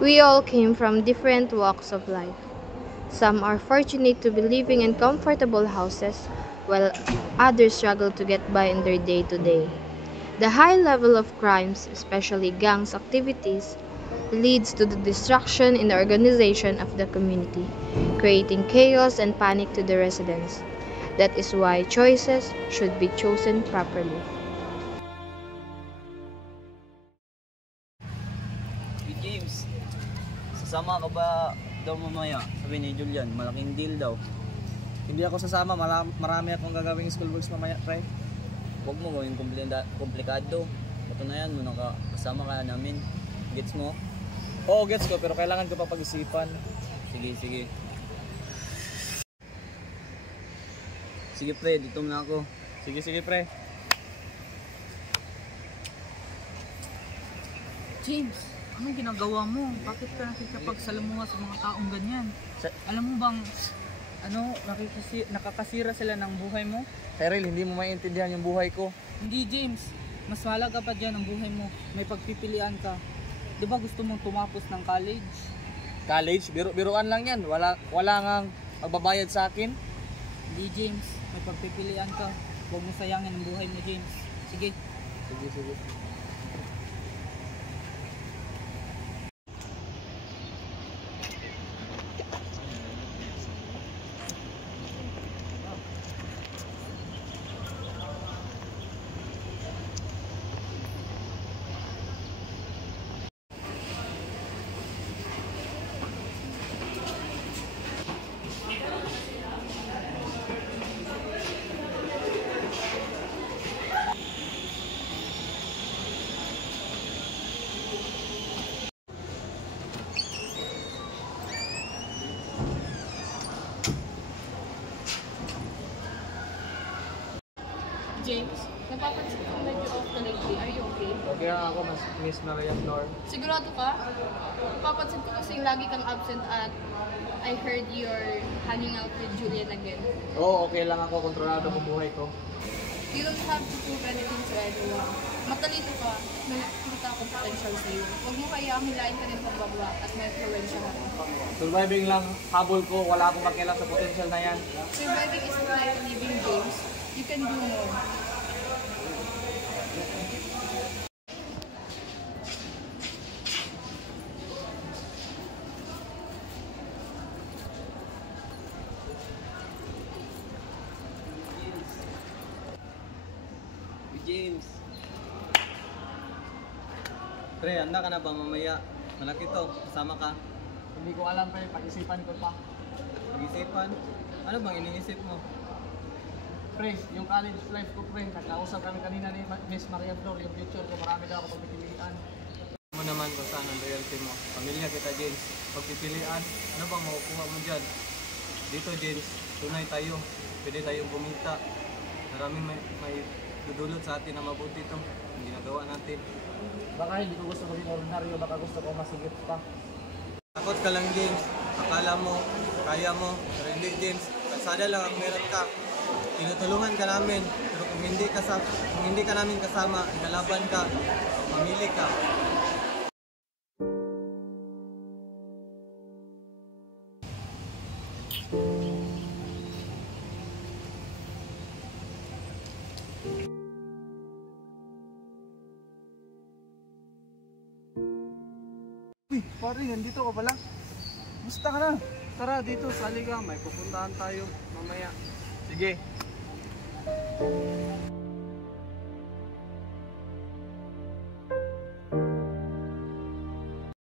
We all came from different walks of life. Some are fortunate to be living in comfortable houses, while others struggle to get by in their day to day. The high level of crimes, especially gangs activities, leads to the destruction in the organization of the community, creating chaos and panic to the residents. That is why choices should be chosen properly. Hey James, sasama ka ba daw mamaya? Sabi ni Julian, malaking deal daw. Hindi ako sasama, marami akong gagawing school works mamaya, pre. Huwag mo gawing komplikado. Patunayan mo nakasama ka namin. Gets mo? Oo, gets ko, pero kailangan ko pa pag-isipan. Sige, sige. Sige pre, dito na ako. Sige, sige, pre. James, anong ginagawa mo? Bakit ka nakikipagsalamuha sa mga taong ganyan? Alam mo bang nakakasira sila ng buhay mo? Cheryl, hindi mo maintindihan yung buhay ko. Hindi, James. Mas mahalaga pa dyan ang buhay mo. May pagpipilian ka. Di ba gusto mong tumapos ng college? College? Biruan lang yan. Wala ngang magbabayad sa akin. Hindi, James. May pagpipilian ka. Huwag mo sayangin ang buhay mo, James. Sige. Sige, sige. James, napapansin ko medyo off ka lately. Are you okay? Okay lang ako, Miss Maria Flor. Sigurado ka? Napapansin ko kasing lagi kang absent at I heard you're hanging out with Julian again. Oo, okay lang ako. Kontrolado ko buhay ko. You don't have to prove anything to anyone. Matalino ka, may nakikita akong potential sa'yo. Huwag mo kayang hilain ka rin pagbaba at may influensya ka rin. Surviving lang, habol ko. Wala akong makialam sa potential na yan. Surviving isn't like living, James. You can do more. James. Pre, handa ka na ba mamaya? Malaki to, kasama ka. Hindi ko alam, pre. Pag-isipan ko pa. Pag-isipan? Ano bang iniisip mo? Pre, yung college life ko, pre. Nagkausap kami kanina ni Miss Maria Flor. Yung future ko, marami daw ako pagpipilian. Mo naman kung saan ang loyalty mo. Pamilya kita, James. Pagpipilian, ano bang makukuha mo dyan? Dito, James, tunay tayo. Pwede tayong bumita. Maraming may dudulot sa atin na mabuti ito. Ang ginagawa natin. Baka hindi ko gusto maging ordinaryo. Baka gusto ko masigit pa. Takot ka lang, James. Akala mo, kaya mo. Pero hindi, James. Kalsada lang ang meron ka. Tinutulungan ka namin. Pero kung hindi ka namin kasama, ikalaban ka, mamili ka. Uy, pare, nandito ka pala. Gusto ka na. Tara, dito sa Liga. May pupuntahan tayo mamaya. Sige.